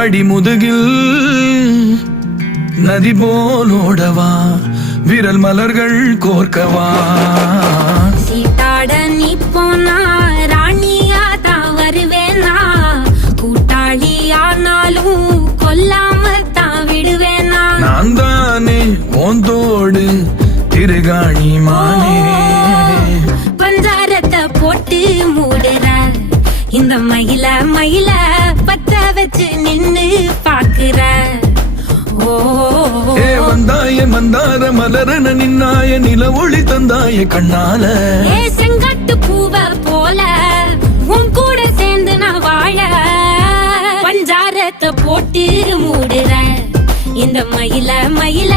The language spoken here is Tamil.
அடிமுதுகில் நதி போலோடவா விரல் மலர்கள் கோர்க்கவா சீட்டாட நீ போனா ராணியா தான் வருவேனா கூட்டாளி ஆனாலும் கொல்லாம தான் விடுவேனா நான் தானே ஓந்தோடு திருகாணி மானே பஞ்சாரத்தை போட்டு மூடுற இந்த மயில மயில பத்த வச்சு நின்னு பாக்குற ஏ வந்தாய மந்தார மலரன நின்னாய நில ஒளி தந்தாய கண்ணால ஏ செங்கட்டு பூவ போல உன் கூட சேர்ந்து நான் வாழ பஞ்சாரத்தை போட்டு மூடுற இந்த மயில மயில